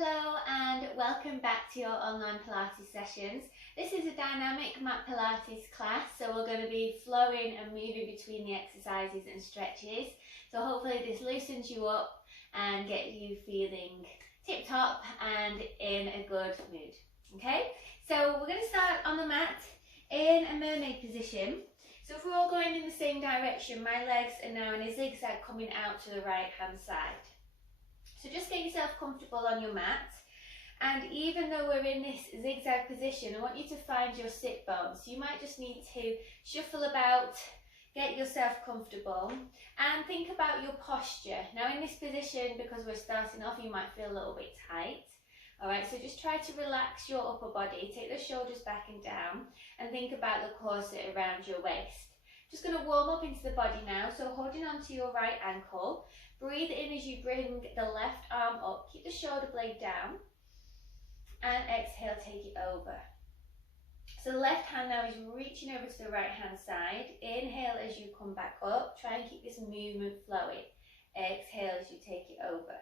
Hello and welcome back to your online Pilates sessions. This is a dynamic mat Pilates class, so we're going to be flowing and moving between the exercises and stretches. So hopefully this loosens you up and get you feeling tip top and in a good mood. Okay, so we're going to start on the mat in a mermaid position. So if we're all going in the same direction, my legs are now in a zigzag coming out to the right hand side. So just get yourself comfortable on your mat, and even though we're in this zigzag position, I want you to find your sit bones. You might just need to shuffle about, get yourself comfortable and think about your posture. Now in this position, because we're starting off, you might feel a little bit tight. Alright, so just try to relax your upper body, take the shoulders back and down and think about the corset around your waist. Just going to warm up into the body now, so holding on to your right ankle. Breathe in as you bring the left arm up, keep the shoulder blade down and exhale, take it over. So the left hand now is reaching over to the right hand side. Inhale as you come back up, try and keep this movement flowing. Exhale as you take it over.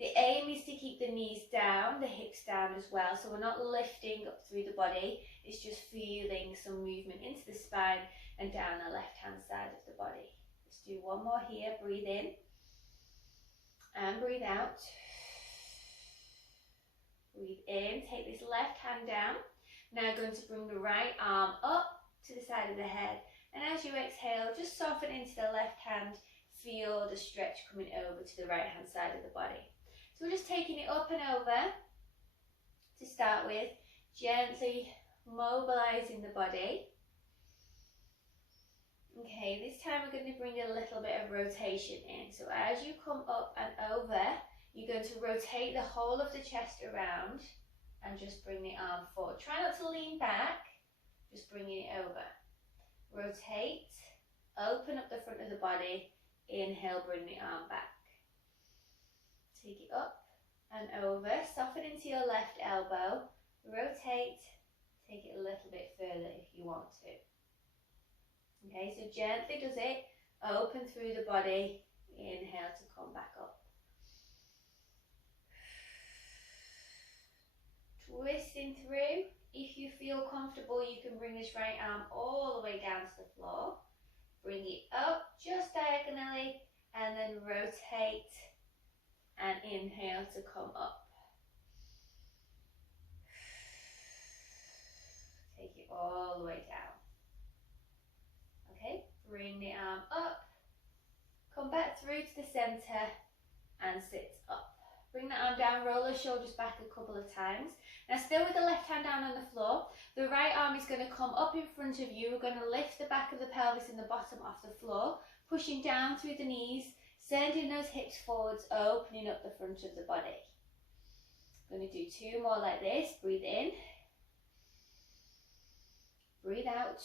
The aim is to keep the knees down, the hips down as well, so we're not lifting up through the body, it's just feeling some movement into the spine and down the left hand side of the body. Let's do one more here, breathe in. And breathe out. Breathe in, take this left hand down. Now going to bring the right arm up to the side of the head. And as you exhale, just soften into the left hand. Feel the stretch coming over to the right hand side of the body. So we're just taking it up and over to start with. Gently mobilising the body. Okay, this time we're going to bring a little bit of rotation in. So as you come up and over, you're going to rotate the whole of the chest around and just bring the arm forward. Try not to lean back, just bringing it over. Rotate, open up the front of the body, inhale, bring the arm back. Take it up and over, soften into your left elbow, rotate, take it a little bit further if you want to. Okay, so gently does it, open through the body, inhale to come back up. Twisting through, if you feel comfortable you can bring this right arm all the way down to the floor. Bring it up just diagonally and then rotate and inhale to come up. Take it all the way down. Okay, bring the arm up, come back through to the centre and sit up. Bring the arm down, roll the shoulders back a couple of times. Now still with the left hand down on the floor, the right arm is going to come up in front of you. We're going to lift the back of the pelvis and the bottom off the floor, pushing down through the knees, sending those hips forwards, opening up the front of the body. I'm going to do two more like this. Breathe in, breathe out.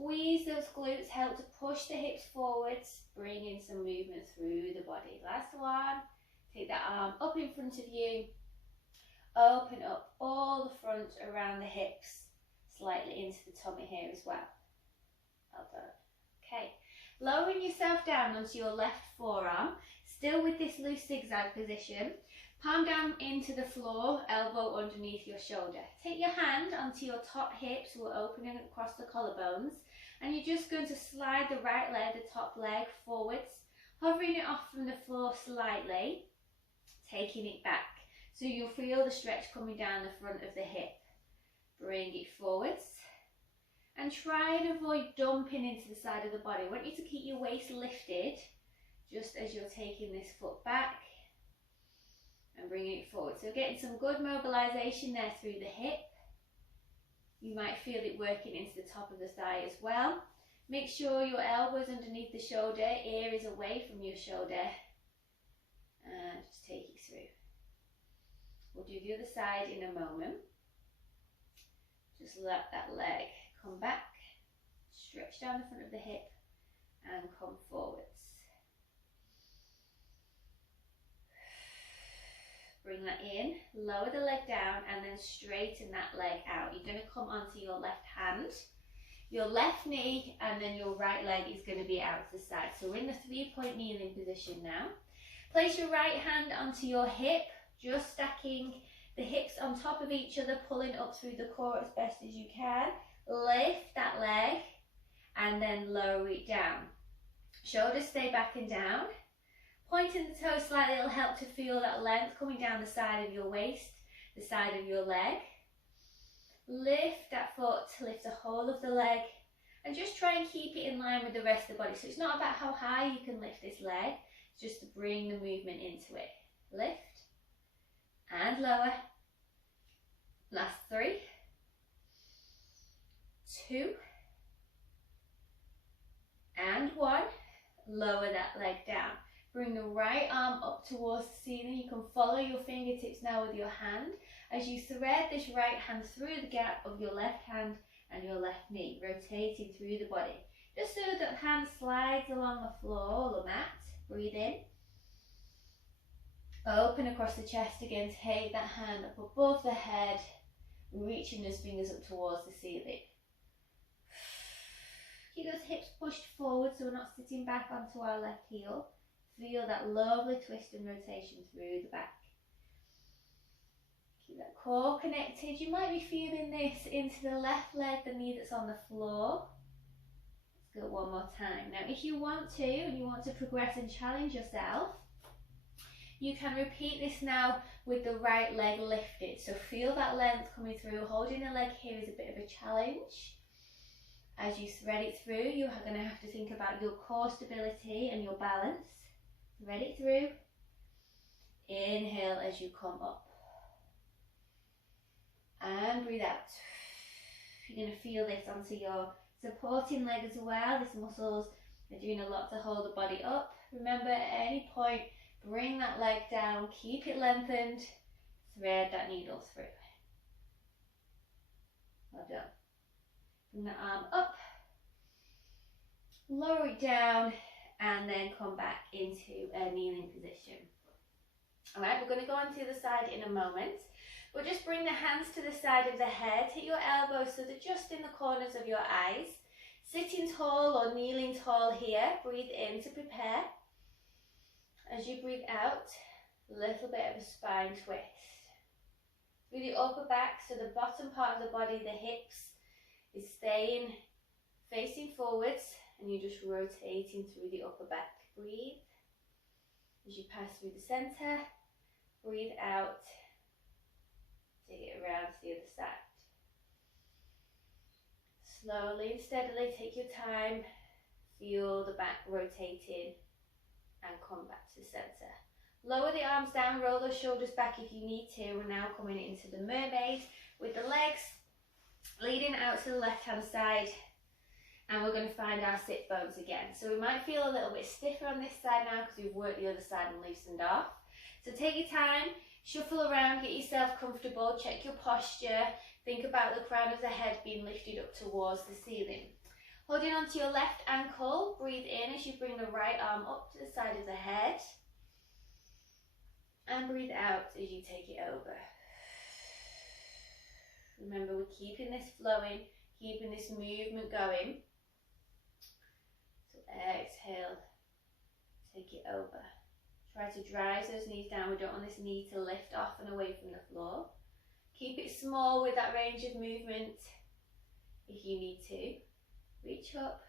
Squeeze those glutes, help to push the hips forwards, bring in some movement through the body. Last one, take that arm up in front of you, open up all the front around the hips, slightly into the tummy here as well. Well done. Okay, lowering yourself down onto your left forearm, still with this loose zigzag position. Palm down into the floor, elbow underneath your shoulder. Take your hand onto your top hips, we're opening across the collarbones, and you're just going to slide the right leg, the top leg, forwards, hovering it off from the floor slightly, taking it back. So you'll feel the stretch coming down the front of the hip. Bring it forwards, and try and avoid dumping into the side of the body. I want you to keep your waist lifted, just as you're taking this foot back, and bringing it forward. So getting some good mobilisation there through the hip. You might feel it working into the top of the thigh as well. Make sure your elbows underneath the shoulder, ear is away from your shoulder. And just take it through. We'll do the other side in a moment. Just let that leg come back, stretch down the front of the hip and come forwards. Bring that in, lower the leg down and then straighten that leg out. You're going to come onto your left hand, your left knee and then your right leg is going to be out to the side. So we're in the 3-point kneeling position now. Place your right hand onto your hip, just stacking the hips on top of each other, pulling up through the core as best as you can. Lift that leg and then lower it down. Shoulders stay back and down. Pointing the toes slightly, it'll help to feel that length coming down the side of your waist, the side of your leg. Lift that foot, lift the whole of the leg, and just try and keep it in line with the rest of the body. So it's not about how high you can lift this leg, it's just to bring the movement into it. Lift and lower. Last 3, 2, and 1. Lower that leg down. Bring the right arm up towards the ceiling. You can follow your fingertips now with your hand as you thread this right hand through the gap of your left hand and your left knee, rotating through the body. Just so that hand slides along the floor or the mat. Breathe in. Open across the chest again. Take that hand up above the head, reaching those fingers up towards the ceiling. Keep those hips pushed forward so we're not sitting back onto our left heel. Feel that lovely twist and rotation through the back. Keep that core connected. You might be feeling this into the left leg, the knee that's on the floor. Let's go one more time. Now if you want to, and you want to progress and challenge yourself, you can repeat this now with the right leg lifted. So feel that length coming through. Holding the leg here is a bit of a challenge. As you thread it through, you are going to have to think about your core stability and your balance. Thread it through. Inhale as you come up. And breathe out. You're going to feel this onto your supporting leg as well. These muscles are doing a lot to hold the body up. Remember, at any point, bring that leg down, keep it lengthened, thread that needle through. Well done. Bring the arm up, lower it down, and then come back into a kneeling position. Alright, we're going to go on to the side in a moment. We'll just bring the hands to the side of the head, hit your elbows so they're just in the corners of your eyes. Sitting tall or kneeling tall here, breathe in to prepare. As you breathe out, a little bit of a spine twist. Through the upper back, so the bottom part of the body, the hips, is staying facing forwards, and you're just rotating through the upper back. Breathe. As you pass through the center, breathe out. Take it around to the other side. Slowly and steadily, take your time. Feel the back rotating and come back to the center. Lower the arms down, roll those shoulders back if you need to. We're now coming into the mermaid with the legs leading out to the left hand side, and we're going to find our sit bones again. So we might feel a little bit stiffer on this side now because we've worked the other side and loosened off. So take your time, shuffle around, get yourself comfortable, check your posture, think about the crown of the head being lifted up towards the ceiling. Holding onto your left ankle, breathe in as you bring the right arm up to the side of the head, and breathe out as you take it over. Remember, we're keeping this flowing, keeping this movement going. So exhale, take it over. Try to drive those knees down. We don't want this knee to lift off and away from the floor. Keep it small with that range of movement if you need to. Reach up,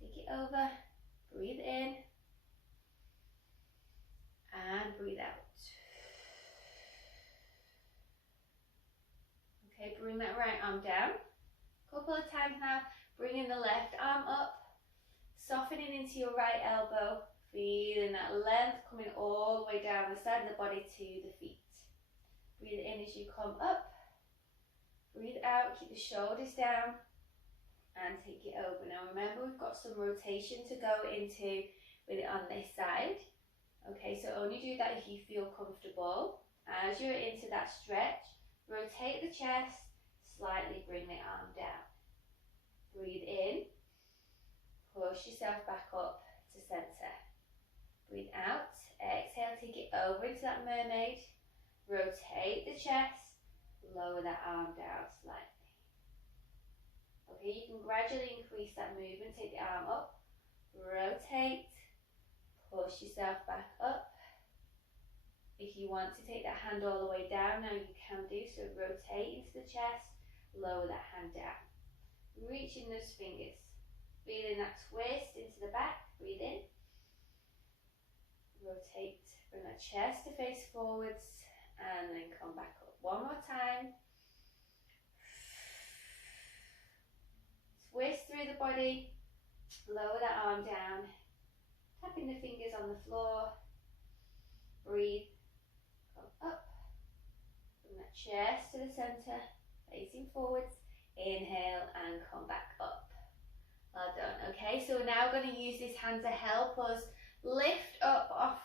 take it over, breathe in, and breathe out. Okay, bring that right arm down. A couple of times now, bringing the left arm up, softening into your right elbow, feeling that length coming all the way down the side of the body to the feet. Breathe in as you come up, breathe out, keep the shoulders down, and take it over. Now remember, we've got some rotation to go into with it on this side. Okay, so only do that if you feel comfortable. As you're into that stretch, rotate the chest, slightly bring the arm down. Breathe in, push yourself back up to center. Breathe out, exhale, take it over into that mermaid. Rotate the chest, lower that arm down slightly. Okay, you can gradually increase that movement. Take the arm up, rotate, push yourself back up, If you want to take that hand all the way down, now you can do so. Rotate into the chest, lower that hand down. Reaching those fingers. Feeling that twist into the back. Breathe in. Rotate. Bring that chest to face forwards and then come back up. One more time. Twist through the body. Lower that arm down. Tapping the fingers on the floor. Breathe. Come up. Bring that chest to the centre. Facing forwards. Inhale and come back up. Well done. Okay, so we're now going to use this hand to help us lift up off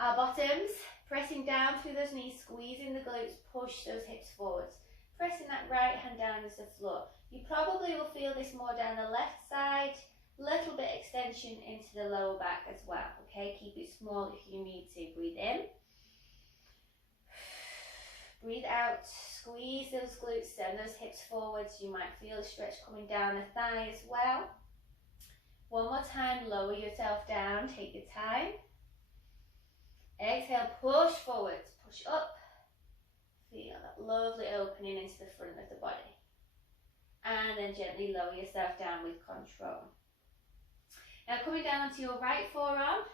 our bottoms, pressing down through those knees, squeezing the glutes, push those hips forwards. Pressing that right hand down into the floor. You probably will feel this more down the left side, little bit extension into the lower back as well. Okay, keep it small if you need to. Breathe in. Breathe out, squeeze those glutes, send those hips forwards. You might feel a stretch coming down the thigh as well. One more time, lower yourself down, take your time. Exhale, push forwards, push up. Feel that lovely opening into the front of the body. And then gently lower yourself down with control. Now coming down onto your right forearm,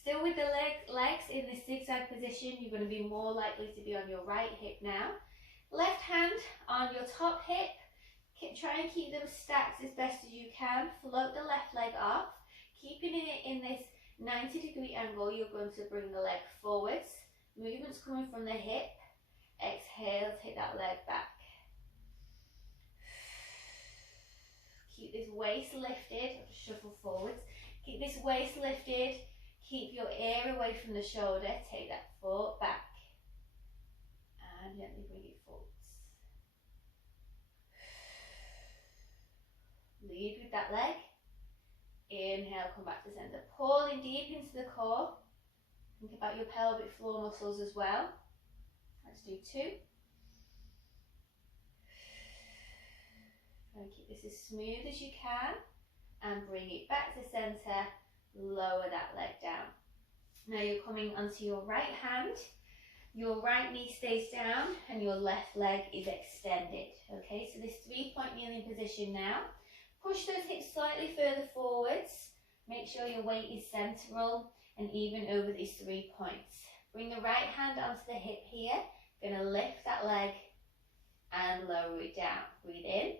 still with the legs in this zigzag position, you're going to be more likely to be on your right hip now. Left hand on your top hip. Try and keep them stacked as best as you can. Float the left leg off. Keeping it in this 90-degree angle, you're going to bring the leg forwards. Movements coming from the hip. Exhale, take that leg back. Keep this waist lifted. Shuffle forwards. Keep this waist lifted. Keep your ear away from the shoulder. Take that foot back. And gently bring it forwards. Lead with that leg. Inhale, come back to center. Pulling deep into the core. Think about your pelvic floor muscles as well. Let's do 2. Try and keep this as smooth as you can. And bring it back to center. Lower that leg down. Now you're coming onto your right hand. Your right knee stays down and your left leg is extended. Okay, so this 3-point kneeling position now. Push those hips slightly further forwards. Make sure your weight is central and even over these 3 points. Bring the right hand onto the hip here. Going to lift that leg and lower it down. Breathe in.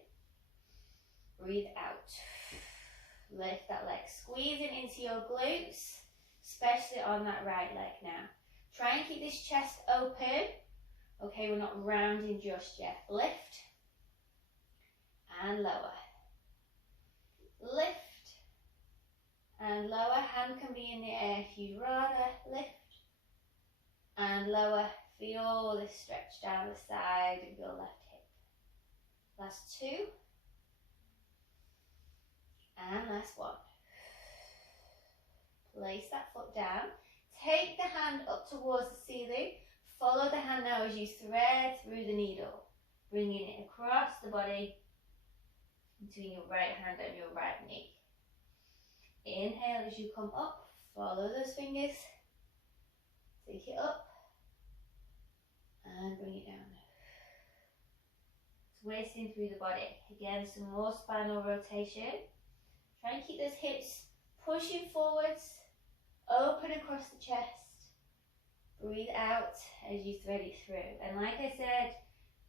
Breathe out. Lift that leg. Squeezing into your glutes, especially on that right leg now. Try and keep this chest open. Okay, we're not rounding just yet. Lift and lower. Lift and lower. Hand can be in the air if you'd rather. Lift and lower. Feel this stretch down the side of your left hip. Last 2. And last 1. Place that foot down. Take the hand up towards the ceiling. Follow the hand now as you thread through the needle. Bringing it across the body between your right hand and your right knee. Inhale as you come up. Follow those fingers. Take it up. And bring it down. Twisting through the body. Again, some more spinal rotation. Try and keep those hips pushing forwards. Open across the chest. Breathe out as you thread it through. And like I said,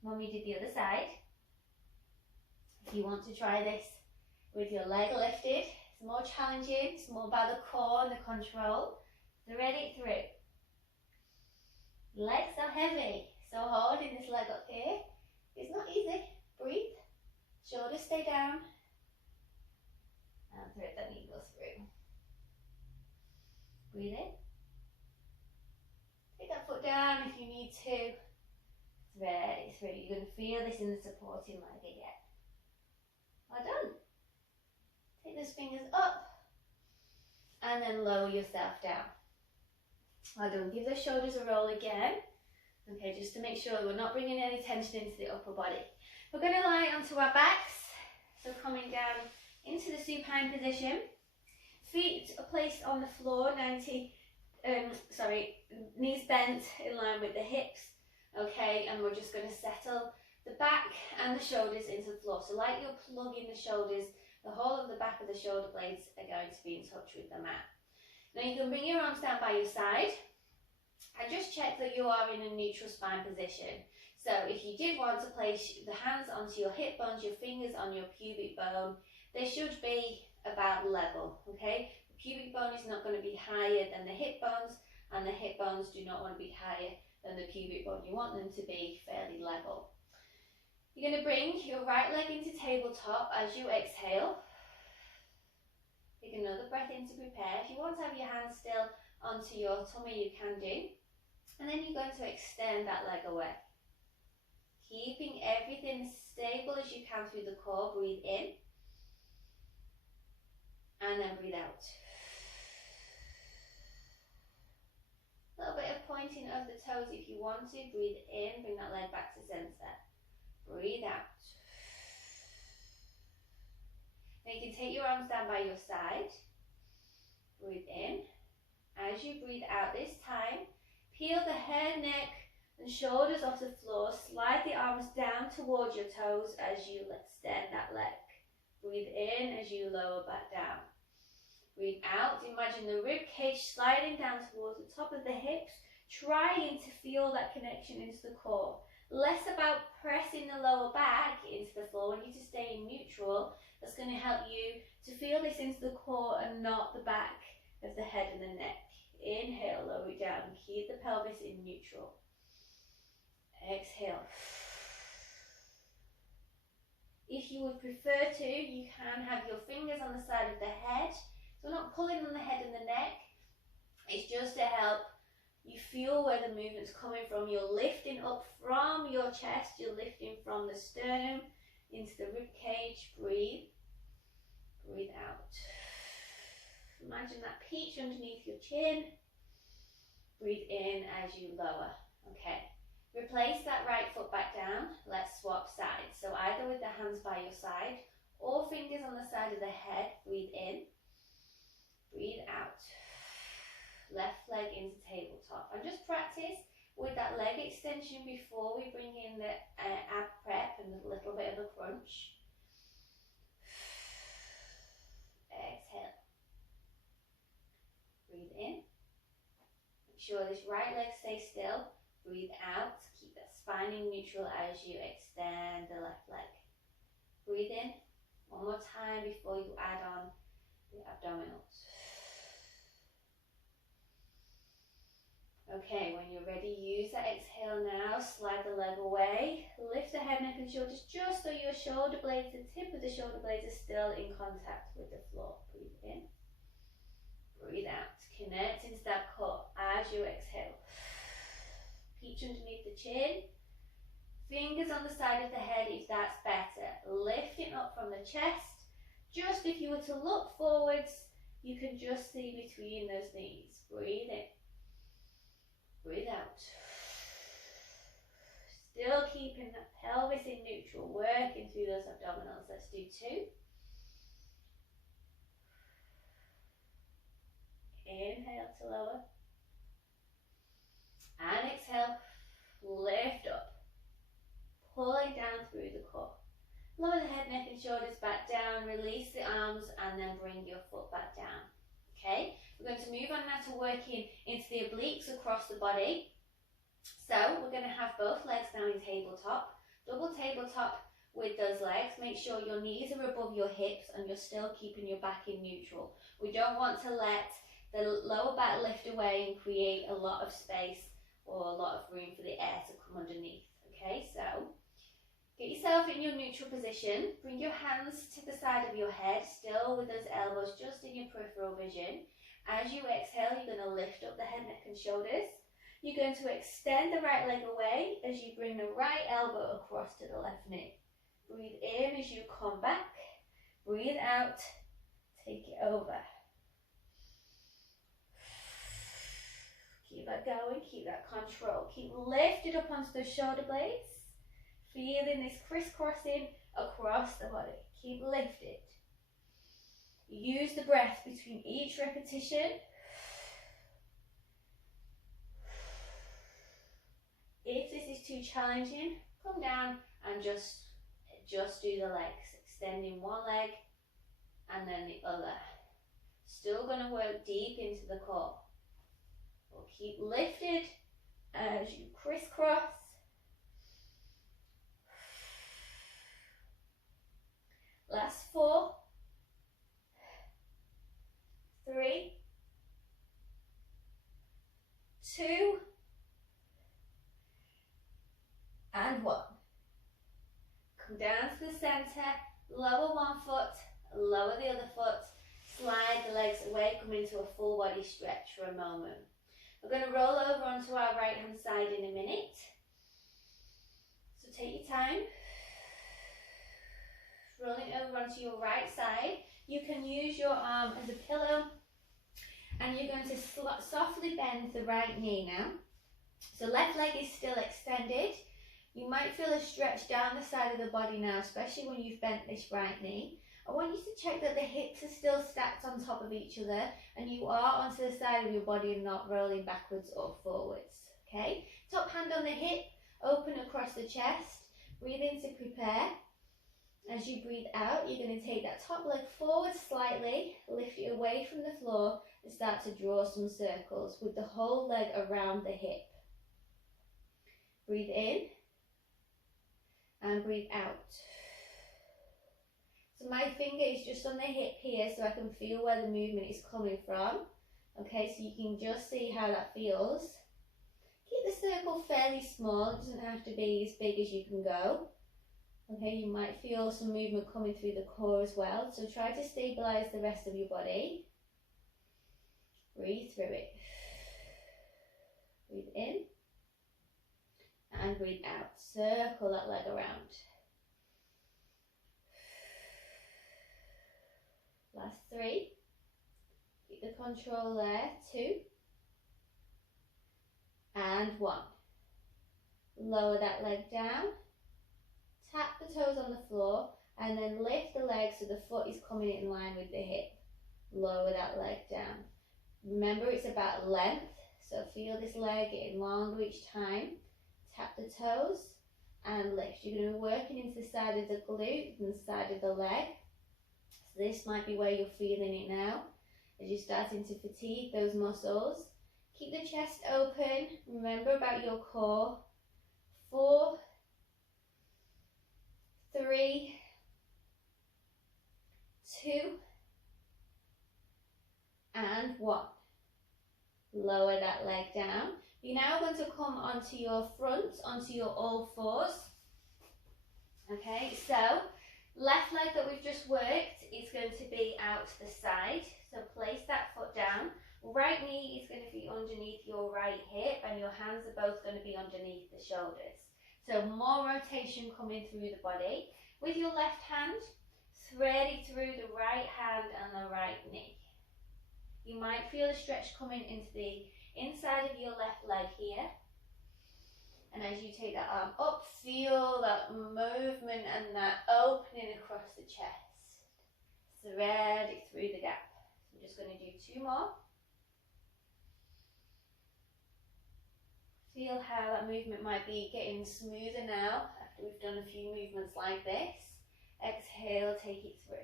when we did the other side, if you want to try this with your leg lifted, it's more challenging, it's more about the core and the control. Thread it through. Legs are heavy, so holding this leg up here is not easy. Breathe. Shoulders stay down. And thread that needle through. Breathe in. Take that foot down if you need to. Thread it through. You're going to feel this in the supporting leg again. Well done. Take those fingers up and then lower yourself down. Well done. Give those shoulders a roll again. Okay, just to make sure we're not bringing any tension into the upper body. We're going to lie onto our backs. So coming down into the supine position. Feet are placed on the floor, 90 knees bent in line with the hips, okay, and we're just going to settle the back and the shoulders into the floor. So like you're plugging the shoulders, the whole of the back of the shoulder blades are going to be in touch with the mat. Now you can bring your arms down by your side and just check that you are in a neutral spine position. So if you did want to place the hands onto your hip bones, your fingers on your pubic bone, they should be about level, okay? The pubic bone is not going to be higher than the hip bones, and the hip bones do not want to be higher than the pubic bone. You want them to be fairly level. You're going to bring your right leg into tabletop as you exhale. Take another breath in to prepare. If you want to have your hands still onto your tummy, you can do. And then you're going to extend that leg away. Keeping everything as stable as you can through the core. Breathe in. And then breathe out. A little bit of pointing of the toes if you want to. Breathe in, bring that leg back to center. Breathe out. Now you can take your arms down by your side. Breathe in. As you breathe out this time, peel the head, neck and shoulders off the floor. Slide the arms down towards your toes as you extend that leg. Breathe in as you lower back down. Breathe out. Imagine the rib cage sliding down towards the top of the hips, trying to feel that connection into the core. Less about pressing the lower back into the floor. We need to stay in neutral. That's going to help you to feel this into the core and not the back of the head and the neck. Inhale, lower it down. Keep the pelvis in neutral. Exhale. If you would prefer to, you can have your fingers on the side of the head. So we're not pulling on the head and the neck. It's just to help you feel where the movement's coming from. You're lifting up from your chest. You're lifting from the sternum into the rib cage. Breathe. Breathe out. Imagine that peach underneath your chin. Breathe in as you lower. Okay. Replace that right foot back down. Let's swap sides. So either with the hands by your side or fingers on the side of the head. Breathe in. Breathe out. Left leg into tabletop. And just practice with that leg extension before we bring in the ab prep and a little bit of a crunch. Exhale. Breathe in. Make sure this right leg stays still. Breathe out. Keep that spine in neutral as you extend the left leg. Breathe in. One more time before you add on the abdominals. Okay, when you're ready, use that exhale now. Slide the leg away. Lift the head, neck and shoulders just so your shoulder blades, the tip of the shoulder blades are still in contact with the floor. Breathe in. Breathe out. Connect into that core as you exhale. Peach underneath the chin. Fingers on the side of the head if that's better. Lifting up from the chest. Just if you were to look forwards, you can just see between those knees. Breathe in. Breathe out. Still keeping that pelvis in neutral, working through those abdominals. Let's do 2. Inhale to lower. And exhale, lift up. Pulling down through the core. Lower the head, neck and shoulders back down. Release the arms and then bring your foot back down. Okay, we're going to move on now to working into the obliques across the body. So we're going to have both legs now in tabletop. Double tabletop with those legs. Make sure your knees are above your hips and you're still keeping your back in neutral. We don't want to let the lower back lift away and create a lot of space or a lot of room for the air to come underneath. Okay, so get yourself in your neutral position. Bring your hands to the side of your head, still with those elbows just in your peripheral vision. As you exhale, you're going to lift up the head, neck and shoulders. You're going to extend the right leg away as you bring the right elbow across to the left knee. Breathe in as you come back. Breathe out. Take it over. Keep that going. Keep that control. Keep lifted up onto the shoulder blades. Feeling this crisscrossing across the body. Keep lifted. Use the breath between each repetition. too challenging, come down and just do the legs, extending one leg and then the other. Still going to work deep into the core. We'll keep lifted as you crisscross. Last 4, 3, 2, and 1. Come down to the centre, lower one foot, lower the other foot, slide the legs away, come into a full body stretch for a moment. We're going to roll over onto our right hand side in a minute. So take your time. Rolling over onto your right side. You can use your arm as a pillow and you're going to softly bend the right knee now. So left leg is still extended. You might feel a stretch down the side of the body now, especially when you've bent this right knee. I want you to check that the hips are still stacked on top of each other and you are onto the side of your body and not rolling backwards or forwards. Okay, top hand on the hip, open across the chest, breathe in to prepare. As you breathe out, you're going to take that top leg forward slightly, lift it away from the floor and start to draw some circles with the whole leg around the hip. Breathe in and breathe out. So my finger is just on the hip here so I can feel where the movement is coming from. Okay, so you can just see how that feels. Keep the circle fairly small, it doesn't have to be as big as you can go. Okay, you might feel some movement coming through the core as well, so try to stabilise the rest of your body. Breathe through it. Breathe in and breathe out. Circle that leg around. Last 3. Keep the control there. 2 and 1. Lower that leg down. Tap the toes on the floor and then lift the leg so the foot is coming in line with the hip. Lower that leg down. Remember, it's about length, so feel this leg getting longer each time. Tap the toes and lift. You're going to be working into the side of the glute and the side of the leg. So this might be where you're feeling it now as you're starting to fatigue those muscles. Keep the chest open. Remember about your core. 4, 3, 2, and 1. Lower that leg down. You're now going to come onto your front, onto your all fours. Okay, so left leg that we've just worked is going to be out to the side. So place that foot down. Right knee is going to be underneath your right hip and your hands are both going to be underneath the shoulders. So more rotation coming through the body. With your left hand, thread it through the right hand and the right knee. You might feel a stretch coming into the inside of your left leg here. And as you take that arm up, feel that movement and that opening across the chest. Thread it through the gap. So I'm just going to do 2 more. Feel how that movement might be getting smoother now after we've done a few movements like this. Exhale, take it through.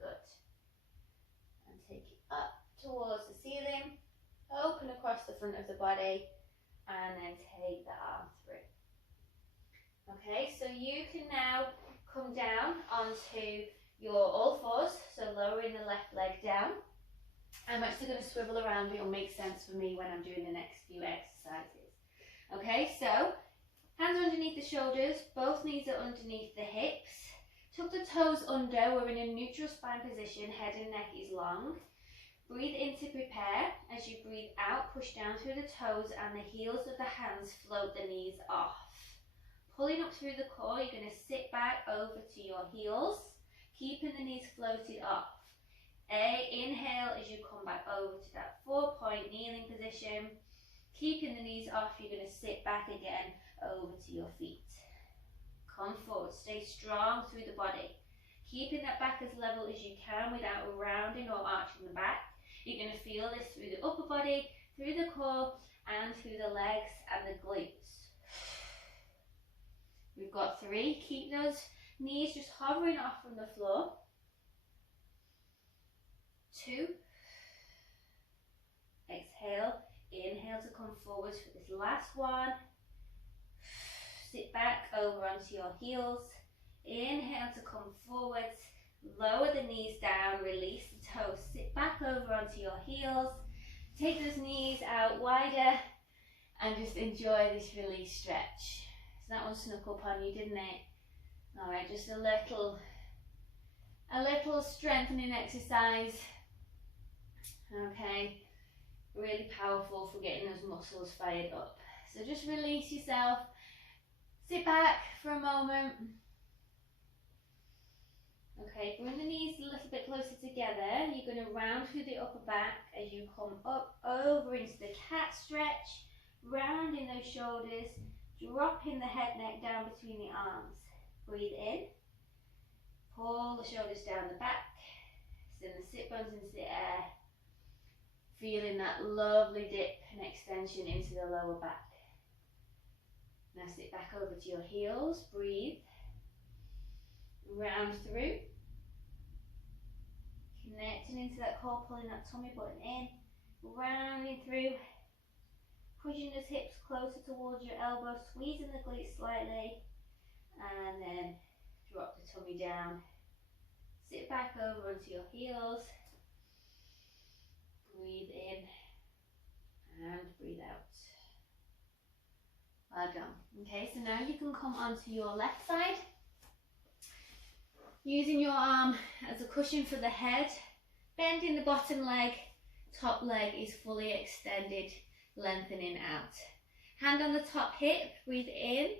Good. And take it up towards the ceiling. Open across the front of the body and then take the arm through. Okay, so you can now come down onto your all fours, so lowering the left leg down. I'm actually going to swivel around, it'll make sense for me when I'm doing the next few exercises. Okay, so hands underneath the shoulders, both knees are underneath the hips. Tuck the toes under, we're in a neutral spine position, head and neck is long. Breathe in to prepare. As you breathe out, push down through the toes and the heels of the hands float the knees off. Pulling up through the core, you're going to sit back over to your heels, keeping the knees floated off. Inhale as you come back over to that 4-point kneeling position. Keeping the knees off, you're going to sit back again over to your feet. Come forward, stay strong through the body. Keeping that back as level as you can without rounding or arching the back. You're going to feel this through the upper body, through the core, and through the legs and the glutes. We've got 3. Keep those knees just hovering off from the floor. 2. Exhale. Inhale to come forwards for this last one. Sit back over onto your heels. Inhale to come forwards. Lower the knees down. Release the toes. Sit back over onto your heels. Take those knees out wider and just enjoy this release stretch. So that one snuck up on you, didn't it? Alright, just a little strengthening exercise. Okay, really powerful for getting those muscles fired up. So just release yourself. Sit back for a moment. Okay, bring the knees a little bit closer together. You're going to round through the upper back as you come up over into the cat stretch, rounding those shoulders, dropping the head neck down between the arms. Breathe in, pull the shoulders down the back, send the sit bones into the air, feeling that lovely dip and extension into the lower back. Now sit back over to your heels, breathe. Round through, connecting into that core, pulling that tummy button in, rounding through, pushing those hips closer towards your elbows, squeezing the glutes slightly, and then drop the tummy down. Sit back over onto your heels, breathe in and breathe out. Well done. Okay, so now you can come onto your left side. Using your arm as a cushion for the head, bending the bottom leg, top leg is fully extended, lengthening out. Hand on the top hip, breathe in,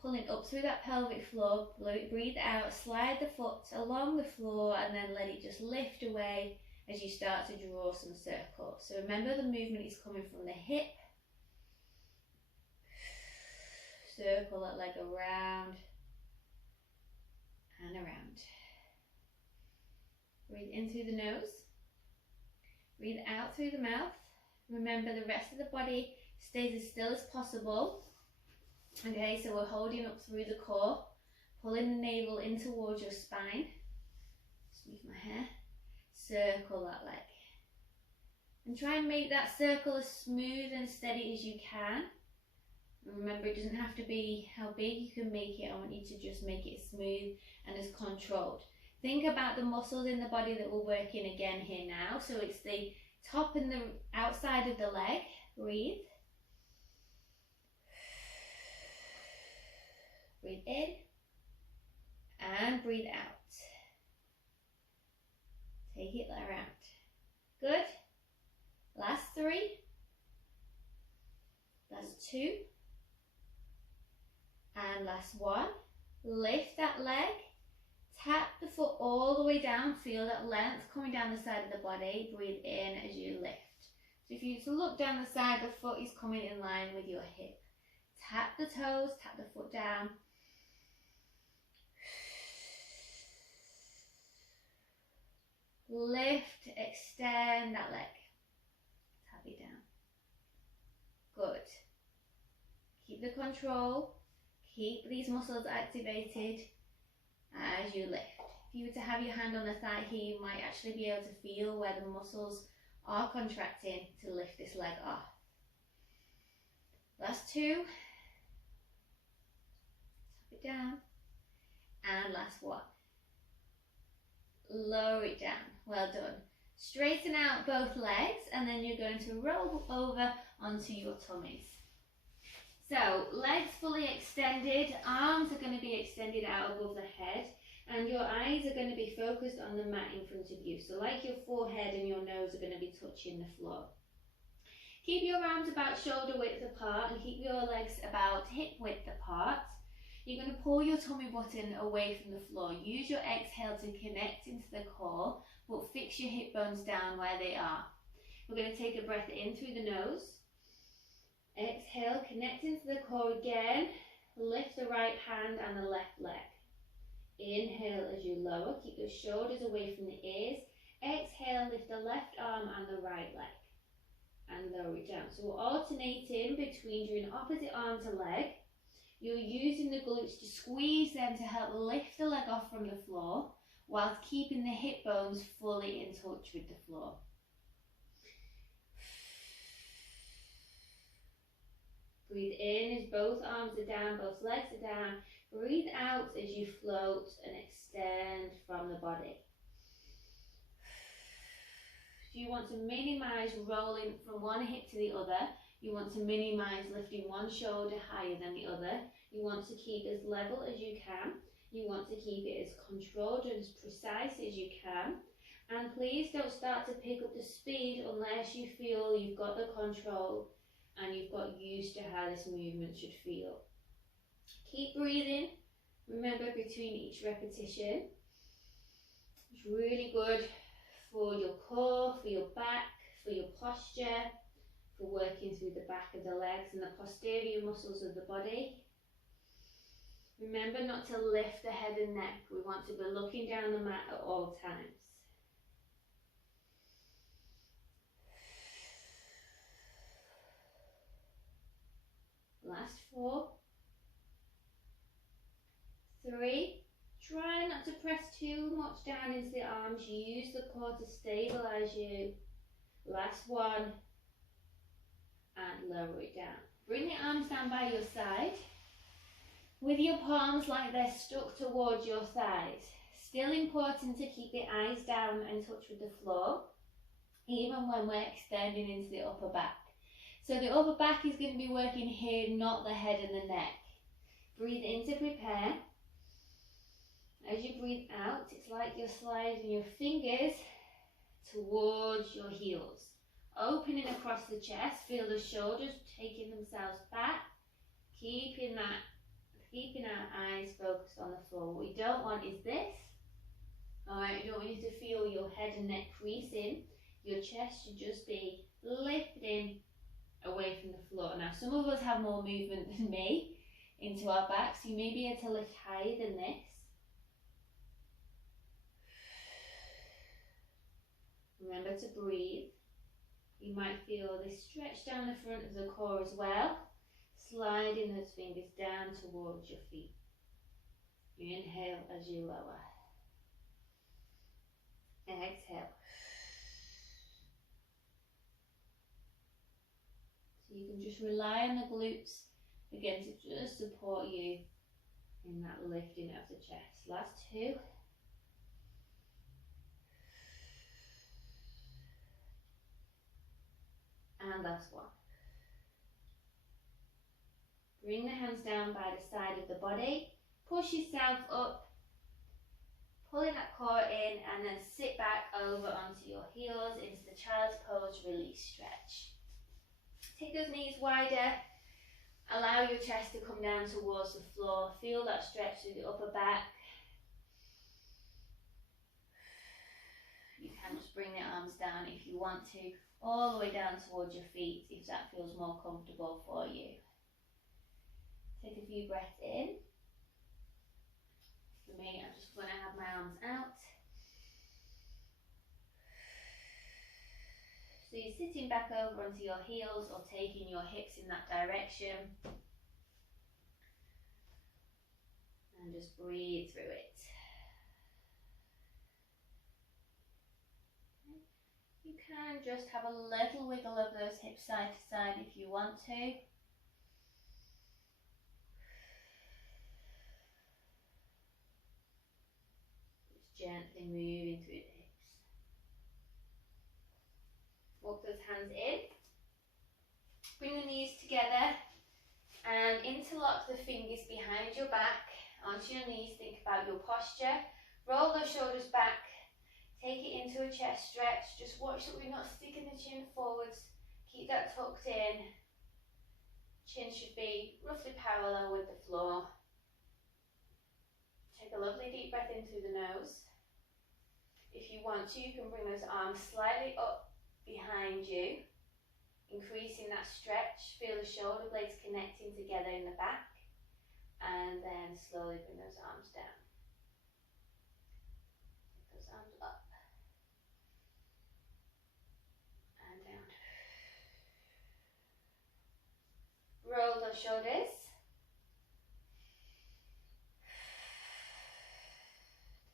pulling up through that pelvic floor, breathe out, slide the foot along the floor and then let it just lift away as you start to draw some circles. So remember the movement is coming from the hip, circle that leg around, and around. Breathe in through the nose. Breathe out through the mouth. Remember the rest of the body stays as still as possible. Okay, so we're holding up through the core, pulling the navel in towards your spine. Just move my hair. Circle that leg. And try and make that circle as smooth and steady as you can. Remember, it doesn't have to be how big you can make it. I want you to just make it smooth and as controlled. Think about the muscles in the body that we're working again here now. So it's the top and the outside of the leg. Breathe. Breathe in and breathe out. Take it around. Good. Last 3. That's 2. And last 1. Lift that leg. Tap the foot all the way down. Feel that length coming down the side of the body. Breathe in as you lift. So if you look down the side, the foot is coming in line with your hip. Tap the toes, tap the foot down. Lift, extend that leg. Tap it down. Good. Keep the control. Keep these muscles activated as you lift. If you were to have your hand on the thigh here, you might actually be able to feel where the muscles are contracting to lift this leg off. Last 2. Tap it down. And last 1. Lower it down. Well done. Straighten out both legs and then you're going to roll over onto your tummies. So legs fully extended, arms are going to be extended out above the head and your eyes are going to be focused on the mat in front of you. So like your forehead and your nose are going to be touching the floor. Keep your arms about shoulder width apart and keep your legs about hip width apart. You're going to pull your tummy button away from the floor. Use your exhale to connect into the core, but fix your hip bones down where they are. We're going to take a breath in through the nose. Exhale, connect into the core again. Lift the right hand and the left leg. Inhale as you lower. Keep the shoulders away from the ears. Exhale, lift the left arm and the right leg. and lower it down. So we're alternating between doing opposite arm to leg. You're using the glutes to squeeze them to help lift the leg off from the floor, whilst keeping the hip bones fully in touch with the floor. Breathe in as both arms are down, both legs are down. Breathe out as you float and extend from the body. So you want to minimize rolling from one hip to the other. You want to minimize lifting one shoulder higher than the other. You want to keep as level as you can. You want to keep it as controlled and as precise as you can. And please don't start to pick up the speed unless you feel you've got the control and you've got used to how this movement should feel. Keep breathing. Remember, between each repetition. It's really good for your core, for your back, for your posture, for working through the back of the legs and the posterior muscles of the body. Remember not to lift the head and neck. We want to be looking down the mat at all times. Last 4, 3, try not to press too much down into the arms. Use the core to stabilize you. Last 1, and lower it down. Bring the arms down by your side with your palms like they're stuck towards your thighs. Still important to keep the eyes down and touch with the floor, even when we're extending into the upper back. So the upper back is going to be working here, not the head and the neck. Breathe in to prepare. As you breathe out, it's like you're sliding your fingers towards your heels. Opening across the chest, feel the shoulders taking themselves back, keeping our eyes focused on the floor. What we don't want is this. Alright, we don't want you to feel your head and neck creasing. Your chest should just be lifting away from the floor. Now, some of us have more movement than me into our backs. You may be able to lift higher than this. Remember to breathe. You might feel this stretch down the front of the core as well. Sliding those fingers down towards your feet. You inhale as you lower. And exhale. So you can just rely on the glutes again to just support you in that lifting of the chest. Last 2. And last 1. Bring the hands down by the side of the body. Push yourself up. Pulling that core in and then sit back over onto your heels into the child's pose, release, stretch. Take those knees wider. Allow your chest to come down towards the floor. Feel that stretch through the upper back. You can just bring the arms down if you want to, all the way down towards your feet if that feels more comfortable for you. Take a few breaths in. For me, I'm just going to have my arms out. So you're sitting back over onto your heels or taking your hips in that direction. And just breathe through it. You can just have a little wiggle of those hips side to side if you want to. Gently moving through the hips. Walk those hands in. Bring the knees together and interlock the fingers behind your back onto your knees. Think about your posture. Roll those shoulders back. Take it into a chest stretch. Just watch that we're not sticking the chin forwards. Keep that tucked in. Chin should be roughly parallel with the floor. Take a lovely deep breath in through the nose. If you want to, you can bring those arms slightly up behind you, increasing that stretch. Feel the shoulder blades connecting together in the back, and then slowly bring those arms down. Take those arms up and down. shoulders.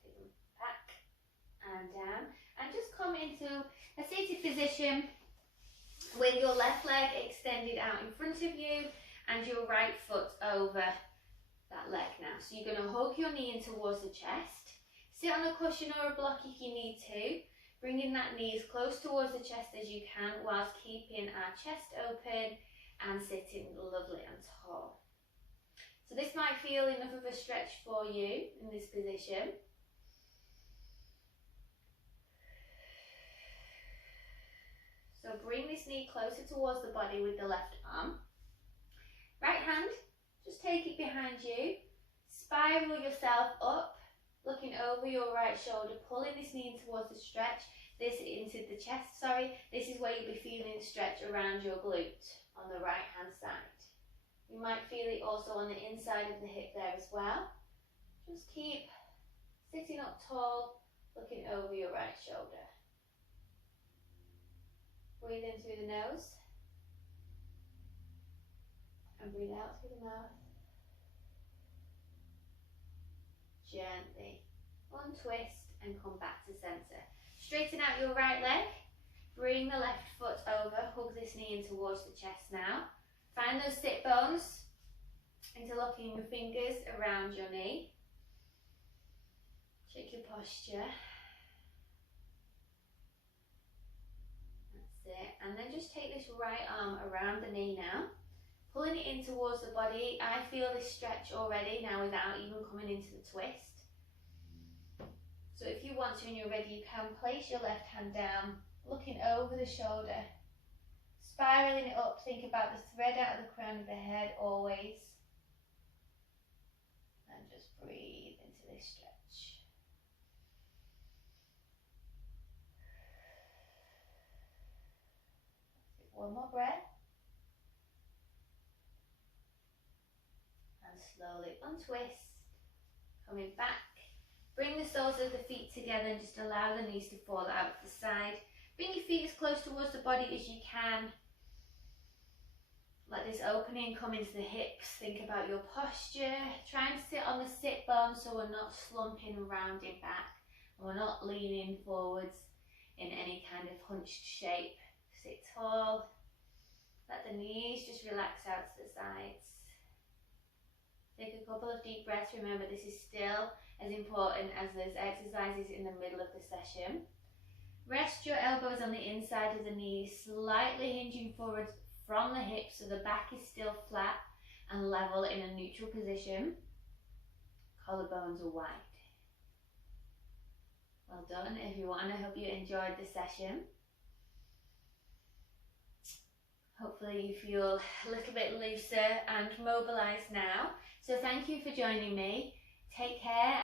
Take them back and down. And just come into a seated position with your left leg extended out in front of you and your right foot over that leg now. So you're going to hug your knee in towards the chest. Sit on a cushion or a block if you need to, bringing that knee as close towards the chest as you can whilst keeping our chest open and sitting lovely and tall. So this might feel enough of a stretch for you in this position. So bring this knee closer towards the body with the left arm. Right hand, just take it behind you. Spiral yourself up, looking over your right shoulder, pulling this knee in towards the stretch, this into the chest, This is where you'll be feeling the stretch around your glute on the right hand side. You might feel it also on the inside of the hip there as well. Just keep sitting up tall, looking over your right shoulder. Breathe in through the nose and breathe out through the mouth. Gently untwist and come back to center. Straighten out your right leg, bring the left foot over, hug this knee in towards the chest now. Find those sit bones, interlocking your fingers around your knee. Check your posture. That's it. And then just take this right arm around the knee now, pulling it in towards the body. I feel this stretch already now without even coming into the twist. So if you want to and you're ready, you can place your left hand down, looking over the shoulder, spiraling it up. Think about the thread out of the crown of the head always. And just breathe into this stretch. One more breath. And slowly untwist, coming back. Bring the soles of the feet together and just allow the knees to fall out to the side. Bring your feet as close towards the body as you can. Let this opening come into the hips. Think about your posture. Try and sit on the sit bone so we're not slumping and rounding back. And we're not leaning forwards in any kind of hunched shape. Sit tall. Let the knees just relax out to the sides. Take a couple of deep breaths. Remember, this is still as important as those exercises in the middle of the session. Rest your elbows on the inside of the knees, slightly hinging forward from the hips so the back is still flat and level in a neutral position. Collarbones are wide. Well done everyone. I hope you enjoyed the session. Hopefully you feel a little bit looser and mobilised now. So thank you for joining me. Take care.